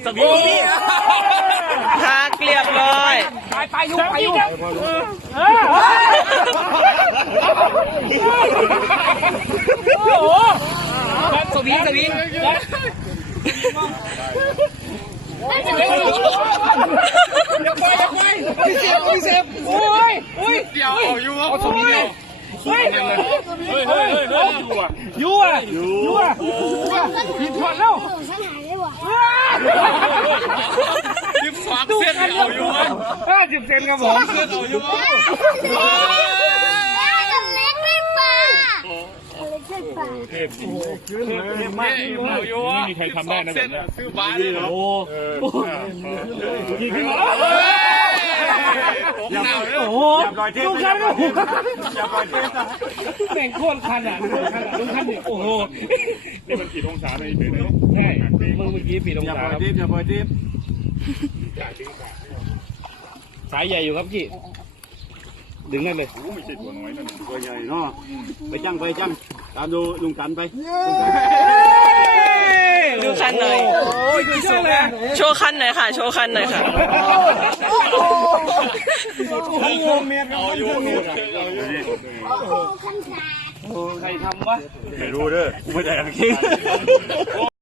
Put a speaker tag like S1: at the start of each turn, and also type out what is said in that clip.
S1: สวิงหักเรียบร้อย
S2: ไปยุ่งโอ้โหสวิงอย่าไปโอ้ยเดี๋ยวเอาอยู่เอาสวิงเดียวยั่วผิดพลาดแล้ว12 เซนเอาอยู่50 เซนครับผมเทพมากไม่มีใครทำได้นะแบบนี้ซื้อบ้านเลยเหรอโอ้อย่าปล่อยเทพอย่าปล่อยเทพแม่งโคตรคันอ่ะลุงคันเนี่ยโอ้โหนี่มันกี่องศาในเดือนนี้ใช่เมื่อกี้ปีองศาครับอย่าปล่อยเทพสายใหญ่อยู่ครับพี่ดึงได้เลยไม่ใช่ตัวน้อยนั่นตัวใหญ่เนาะไปจังตามดูลุงกันไป
S1: ดูคันหน่อยโชว์คันหน่อยค่ะ
S2: ใครทำวะ
S3: ไม่รู้เด้อไม่ได้จริง